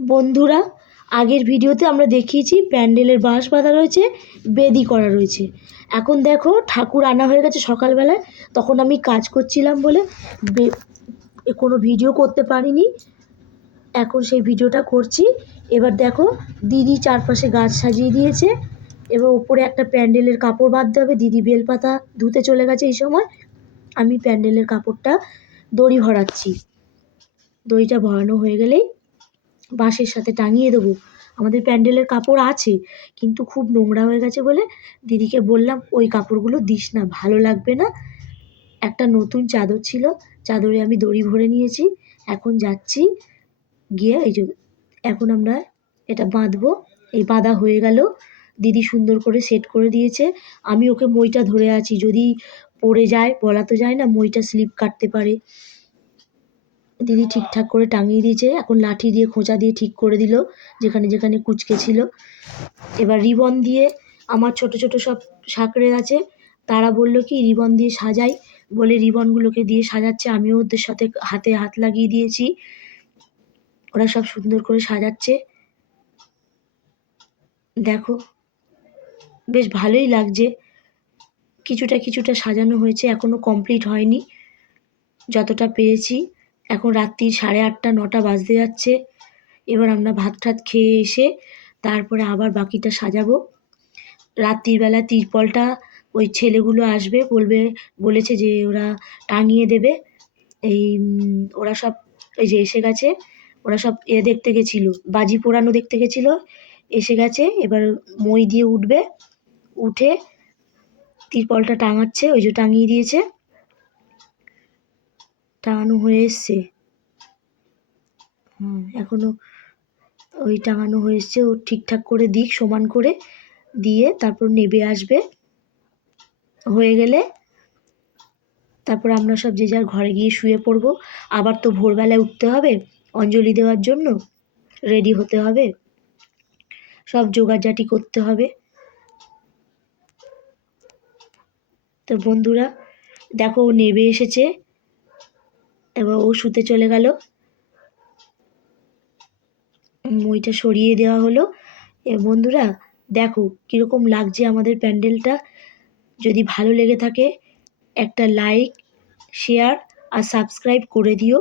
বন্ধুরা, আগের ভিডিওতে আমরা দেখিয়েছি প্যান্ডেলের বাঁশ বাঁধা রয়েছে, বেদি করা রয়েছে। এখন দেখো ঠাকুর আনা হয়ে গেছে সকালবেলায়। তখন আমি কাজ করছিলাম বলে কোনো ভিডিও করতে পারিনি। এখন সেই ভিডিওটা করছি। এবার দেখো দিদি চারপাশে গাছ সাজিয়ে দিয়েছে। এবার উপরে একটা প্যান্ডেলের কাপড় বাঁধতে হবে। দিদি বেলপাতা ধুতে চলে গেছে। এই সময় আমি প্যান্ডেলের কাপড়টা দড়ি ভরাচ্ছি। দড়িটা ভরানো হয়ে গেলেই বাঁশের সাথে টাঙিয়ে দেবো। আমাদের প্যান্ডেলের কাপড় আছে, কিন্তু খুব নোংরা হয়ে গেছে বলে দিদিকে বললাম ওই কাপড়গুলো দিস না, ভালো লাগবে না। একটা নতুন চাদর ছিল, চাদরে আমি দড়ি ভরে নিয়েছি। এখন যাচ্ছি গিয়ে এই যে এখন আমরা এটা বাঁধবো। এই বাঁধা হয়ে গেল, দিদি সুন্দর করে সেট করে দিয়েছে। আমি ওকে মইটা ধরে আছি, যদি পড়ে যায় বলা তো যায় না, মইটা স্লিপ কাটতে পারে। দিদি ঠিকঠাক করে টাঙিয়ে দিয়েছে। এখন লাঠি দিয়ে খোঁচা দিয়ে ঠিক করে দিল যেখানে যেখানে কুঁচকে ছিল। এবার রিবন দিয়ে আমার ছোট ছোট সব সাঁকড়ে আছে, তারা বলল কি রিবন দিয়ে সাজাই, বলে রিবনগুলোকে দিয়ে সাজাচ্ছে। আমিও ওদের সাথে হাতে হাত লাগিয়ে দিয়েছি। ওরা সব সুন্দর করে সাজাচ্ছে। দেখো বেশ ভালোই লাগছে। কিছুটা কিছুটা সাজানো হয়েছে, এখনো কমপ্লিট হয়নি, যতটা পেরেছি। এখন রাত্রি 8:30 9টা বাজতে যাচ্ছে। এবার আমরা ভাত ঠাত খেয়ে এসে তারপরে আবার বাকিটা সাজাবো। রাত্রিবেলা তিরপলটা ওই ছেলেগুলো আসবে, বলেছে যে ওরা টাঙিয়ে দেবে। এই ওরা সব এই যে এসে গেছে। ওরা সব দেখতে গেছিলো, বাজি পোড়ানো দেখতে গেছিলো, এসে গেছে। এবার মই দিয়ে উঠবে, উঠে তিরপলটা টাঙাচ্ছে। ওই যে টাঙিয়ে দিয়েছে, টাঙানো হয়ে এসছে। এখনো ওই টাঙানো হয়ে এসছে। ও ঠিকঠাক করে দিক, সমান করে দিয়ে তারপর নেবে আসবে। হয়ে গেলে তারপর আমরা সব যে যার ঘরে গিয়ে শুয়ে পড়বো। আবার তো ভোরবেলায় উঠতে হবে অঞ্জলি দেওয়ার জন্য, রেডি হতে হবে, সব জোগাড়জাটি করতে হবে। তো বন্ধুরা দেখো ও নেবে এসেছে, এবার ও শুতে চলে গেল। মইটা সরিয়ে দেওয়া হলো। বন্ধুরা দেখো কীরকম লাগছে আমাদের প্যান্ডেলটা। যদি ভালো লেগে থাকে একটা লাইক, শেয়ার আর সাবস্ক্রাইব করে দিও।